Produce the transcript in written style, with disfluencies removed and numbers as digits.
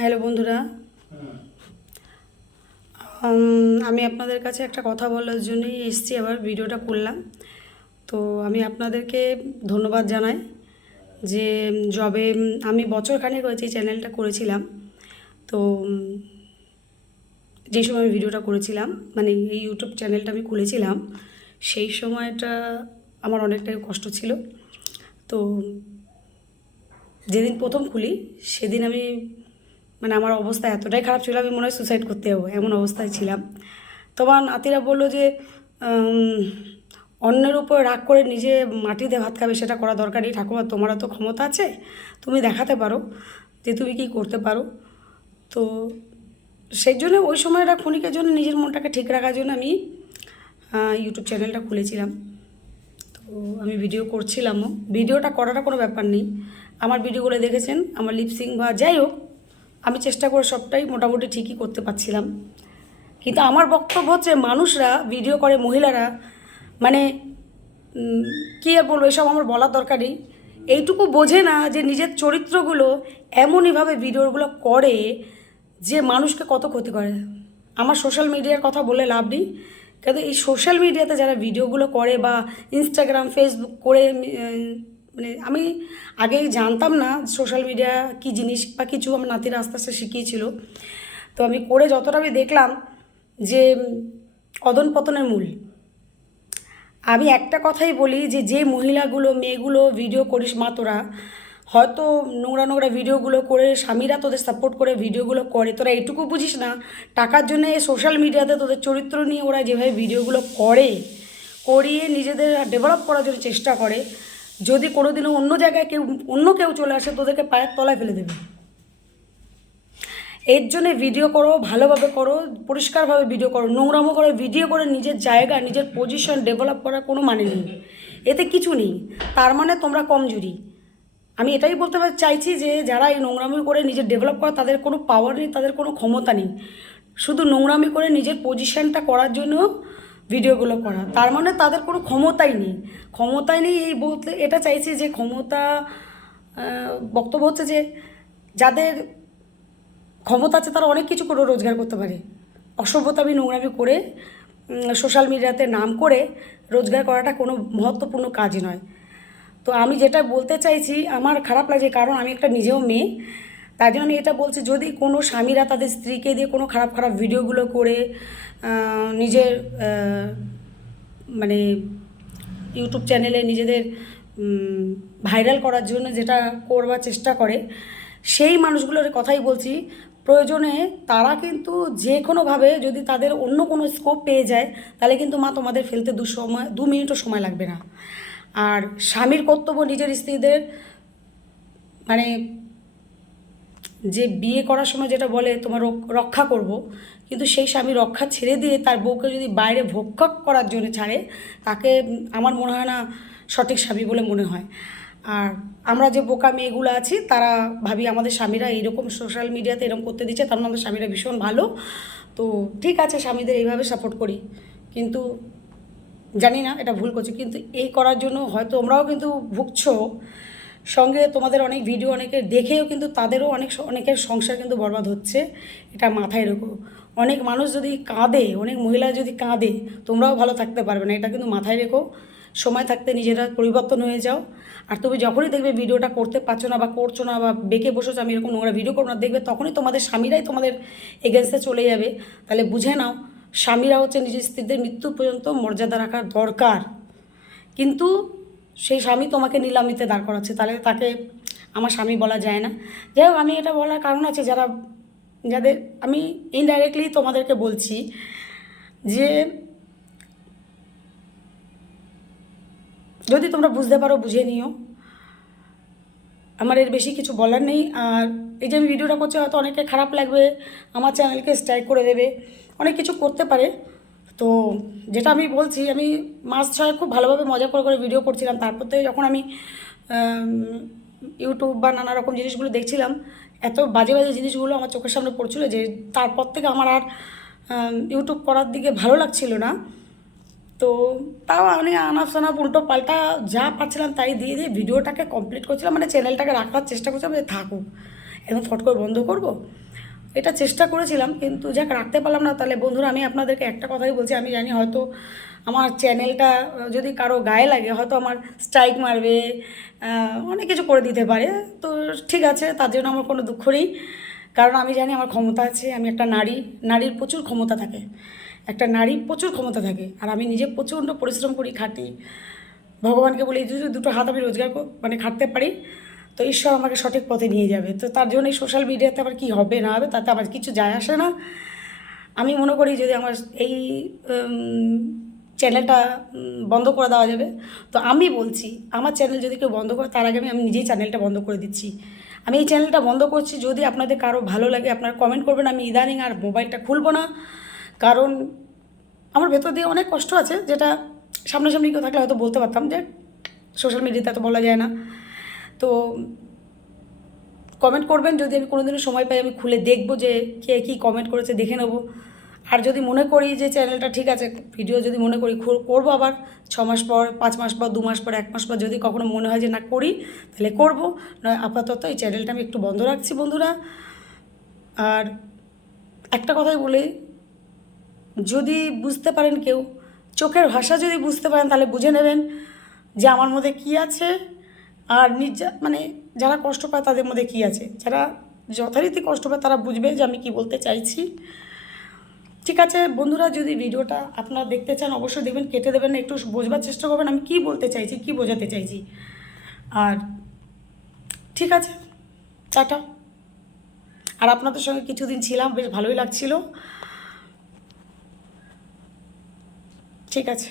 Hello বন্ধুরা, আমি আপনাদের কাছে একটা কথা বলার জন্যই এসেছি, আবার ভিডিওটা করলাম। তো আমি আপনাদেরকে ধন্যবাদ জানাই যে জবে আমি বছরখানেক হয়েছে এই চ্যানেলটা করেছিলাম। তো যে সময় আমি ভিডিওটা করেছিলাম, মানে এই ইউটিউব চ্যানেলটা আমি খুলেছিলাম, সেই সময়টা আমার অনেকটাই কষ্ট ছিল। তো যেদিন প্রথম খুলি সেদিন আমি মানে আমার অবস্থা এতটাই খারাপ ছিল, আমি মনে হয় সুসাইড করতে যাবো এমন অবস্থায় ছিলাম। তোমার নাতিরা বললো যে উম, অন্যের উপর রাগ করে নিজে মাটিতে ভাত খাবে, সেটা করা দরকার নেই ঠাকুমা, তোমারও তো ক্ষমতা আছে, তুমি দেখাতে পারো যে তুমি কী করতে পারো। তো সেই জন্য ওই সময়টা ক্ষণিকের জন্য নিজের মনটাকে ঠিক রাখার জন্য আমি ইউটিউব চ্যানেলটা খুলেছিলাম। তো আমি ভিডিও করছিলামও, ভিডিওটা করাটা কোনো ব্যাপার নেই। আমার ভিডিওগুলো দেখেছেন, আমার লিপসিং বা যাই হোক, আমি চেষ্টা করে সবটাই মোটামুটি ঠিকই করতে পারছিলাম। কিন্তু আমার বক্তব্য হচ্ছে, মানুষরা ভিডিও করে, মহিলারা মানে কী আর বলবো, এসব আমার বলার দরকার নেই। এইটুকু বোঝে না যে নিজের চরিত্রগুলো এমনইভাবে ভিডিওগুলো করে যে মানুষকে কত ক্ষতি করে। আমার সোশ্যাল মিডিয়ার কথা বলে লাভ নেই, কিন্তু এই সোশ্যাল মিডিয়াতে যারা ভিডিওগুলো করে বা ইনস্টাগ্রাম ফেসবুক করে, মানে আমি আগেই জানতাম না সোশ্যাল মিডিয়া কী জিনিস বা কিছু, আমার নাতিরা আস্তে আস্তে শিখিয়েছিল। তো আমি করে যতটা আমি দেখলাম যে অধন পতনের মূল। আমি একটা কথাই বলি যে যে মহিলাগুলো মেয়েগুলো ভিডিও করিস মা, তোরা হয়তো নোংরা নোংরা ভিডিওগুলো করে স্বামীরা তোদের সাপোর্ট করে ভিডিওগুলো করে, তোরা এটুকু বুঝিস না টাকার জন্য সোশ্যাল মিডিয়াতে তোদের চরিত্র নিয়ে ওরা যেভাবে ভিডিওগুলো করে, করিয়ে নিজেদের ডেভেলপ করার জন্য চেষ্টা করে, যদি কোনোদিনও অন্য জায়গায় অন্য কেউ চলে আসে তোদেরকে পায়ের তলায় ফেলে দেবে। এর জন্যে ভিডিও করো, ভালোভাবে করো, পরিষ্কারভাবে ভিডিও করো। নোংরামো করে ভিডিও করে নিজের জায়গা, নিজের পজিশন ডেভেলপ করার কোনো মানে নেই, এতে কিছু নেই। তার মানে তোমরা কমজোরি। আমি এটাই বলতে চাইছি যে যারা এই নোংরামি করে নিজের ডেভেলপ করে, তাদের কোনো পাওয়ার নেই, তাদের কোনো ক্ষমতা নেই। শুধু নোংরামি করে নিজের পজিশনটা করার জন্য ভিডিওগুলো করা, তার মানে তাদের কোনো ক্ষমতাই নেই। ক্ষমতাই নেই এই বলতে এটা চাইছি যে ক্ষমতা, বক্তব্য হচ্ছে যে যাদের ক্ষমতা আছে তারা অনেক কিছু করে রোজগার করতে পারে। অসভ্যতামি নোংরামি করে সোশ্যাল মিডিয়াতে নাম করে রোজগার করাটা কোনো মহত্বপূর্ণ কাজ নয়। তো আমি যেটা বলতে চাইছি, আমার খারাপ লাগছে কারণ আমি একটা নিজেও মেয়ে, তাই জন্য আমি এটা বলছি, যদি কোনো স্বামীরা তাদের স্ত্রীকে দিয়ে কোনো খারাপ খারাপ ভিডিওগুলো করে নিজের মানে ইউটিউব চ্যানেলে নিজেদের ভাইরাল করার জন্য যেটা করবার চেষ্টা করে, সেই মানুষগুলোর কথাই বলছি। প্রয়োজনে তারা কিন্তু যে কোনোভাবে যদি তাদের অন্য কোনো স্কোপ পেয়ে যায়, তাহলে কিন্তু মা তোমাদের ফেলতে 2 মিনিটও সময় লাগবে না। আর স্বামীর কর্তব্য নিজের স্ত্রীদের, মানে যে বিয়ে করার সময় যেটা বলে তোমার রক্ষা করব, কিন্তু সেই স্বামী রক্ষা ছেড়ে দিয়ে তার বউকে যদি বাইরে ভক্ষক করার জন্য ছাড়ে, তাকে আমার মনে হয় না সঠিক স্বামী বলে মনে হয়। আর আমরা যে বোকা মেয়েগুলো আছি তারা ভাবি আমাদের স্বামীরা এইরকম সোশ্যাল মিডিয়াতে এরকম করতে দিচ্ছে, তার মানে আমাদের স্বামীরা ভীষণ ভালো। তো ঠিক আছে, স্বামীদের এইভাবে সাপোর্ট করি, কিন্তু জানি না এটা ভুল করছি, কিন্তু এই করার জন্য হয়তো তোমরাও কিন্তু ভুগছো, সঙ্গে তোমাদের অনেক ভিডিও অনেকে দেখেও কিন্তু তাদেরও অনেকের সংসার কিন্তু বরবাদ হচ্ছে। এটা মাথায় রেখো। অনেক মানুষ যদি কাঁদে, অনেক মহিলা যদি কাঁদে, তোমরাও ভালো থাকতে পারবে না, এটা কিন্তু মাথায় রেখো। সময় থাকতে নিজেরা পরিবর্তন হয়ে যাও। আর তুমি যখনই দেখবে ভিডিওটা করতে পারছো না বা করছো না বা বেঁকে বসেছো, আমি এরকম নোংরা ভিডিও করবো না, দেখবে তখনই তোমাদের স্বামীরাই তোমাদের এগেনস্টে চলে যাবে। তাহলে বুঝে নাও, স্বামীরা হচ্ছে নিজের স্ত্রীদের মৃত্যু পর্যন্ত মর্যাদা রাখার দরকার। কিন্তু সেই স্বামী তোমাকে নিলামিতে দাঁড় করাচ্ছে, তাহলে তাকে আমার স্বামী বলা যায় না। যাই হোক, আমি এটা বলার কারণ আছে, যাদের আমি ইনডাইরেক্টলি তোমাদেরকে বলছি যে যদি তোমরা বুঝতে পারো বুঝে নিও, আমার এর বেশি কিছু বলার নেই। আর এই যে আমি ভিডিওটা করছি, হয়তো অনেকে খারাপ লাগবে, আমার চ্যানেলকে স্ট্রাইক করে দেবে, অনেক কিছু করতে পারে। তো যেটা আমি বলছি, আমি মাস 6 খুব ভালোভাবে মজা করে করে ভিডিও করছিলাম, তারপর থেকে যখন আমি ইউটিউব বা নানা রকম জিনিসগুলো দেখছিলাম, এত বাজে বাজে জিনিসগুলো আমার চোখের সামনে পড়ছিল যে তারপর থেকে আমার আর ইউটিউব করার দিকে ভালো লাগছিল না। তো তাও আমি আনাপ শনাপ উল্টো পাল্টা যা পাচ্ছিলাম তাই দিয়ে দিয়ে ভিডিওটাকে কমপ্লিট করছিলাম, মানে চ্যানেলটাকে রাখার চেষ্টা করছিলাম যে থাকুক, একদম ফট করে বন্ধ করব। এটা চেষ্টা করেছিলাম, কিন্তু যাক রাখতে পারলাম না। তাহলে বন্ধুরা আমি আপনাদেরকে একটা কথাই বলছি, আমি জানি হয়তো আমার চ্যানেলটা যদি কারো গায়ে লাগে হয়তো আমার স্ট্রাইক মারবে, অনেক কিছু করে দিতে পারে। তো ঠিক আছে, তার জন্য আমার কোনো দুঃখ নেই, কারণ আমি জানি আমার ক্ষমতা আছে। আমি একটা নারী, নারীর প্রচুর ক্ষমতা থাকে, একটা নারীর প্রচুর ক্ষমতা থাকে। আর আমি নিজে প্রচণ্ড পরিশ্রম করি, খাটি। ভগবানকে বলি যদি দুটো হাত আমি রোজগার মানে খাটতে পারি, তো ঈশ্বর আমাকে সঠিক পথে নিয়ে যাবে। তো তার জন্য এই সোশ্যাল মিডিয়াতে আবার কী হবে না হবে তাতে আমার কিছু যায় আসে না। আমি মনে করি যদি আমার এই চ্যানেলটা বন্ধ করে দেওয়া যাবে, তো আমি বলছি আমার চ্যানেল যদি কেউ বন্ধ করে, তার আগে আমি নিজেই চ্যানেলটা বন্ধ করে দিচ্ছি। আমি এই চ্যানেলটা বন্ধ করছি। যদি আপনাদের কারো ভালো লাগে আপনারা কমেন্ট করবেন। আমি ইদানিং আর মোবাইলটা খুলবো না, কারণ আমার ভেতর দিয়ে অনেক কষ্ট আছে, যেটা সামনাসামনি কেউ থাকলে হয়তো বলতে পারতাম, যে সোশ্যাল মিডিয়াতে এত বলা যায় না। তো কমেন্ট করবেন, যদি আমি কোনো দিনও সময় পাই আমি খুলে দেখব যে কে কী কমেন্ট করেছে, দেখে নেব। আর যদি মনে করি যে চ্যানেলটা ঠিক আছে, ভিডিও যদি মনে করি করবো, আবার 6 মাস পর, 5 মাস পর, 2 মাস পর, 1 মাস পর যদি কখনো মনে হয় যে না করি, তাহলে করব। নয় আপাতত এই চ্যানেলটা আমি একটু বন্ধ রাখছি বন্ধুরা। আর একটা কথাই বলি, যদি বুঝতে পারেন কেউ, চোখের ভাষা যদি বুঝতে পারেন, তাহলে বুঝে নেবেন যে আমার মধ্যে কী আছে। আর মানে যারা কষ্ট পায় তাদের মধ্যে কী আছে, যারা যথারীতি কষ্ট পায় তারা বুঝবে যে আমি কী বলতে চাইছি। ঠিক আছে বন্ধুরা, যদি ভিডিওটা আপনারা দেখতে চান অবশ্যই দেখবেন, কেটে দেবেন না, একটু বোঝবার চেষ্টা করবেন আমি কী বলতে চাইছি, কী বোঝাতে চাইছি। আর ঠিক আছে, টাটা। আর আপনাদের সঙ্গে কিছুদিন ছিলাম, বেশ ভালোই লাগছিল। ঠিক আছে।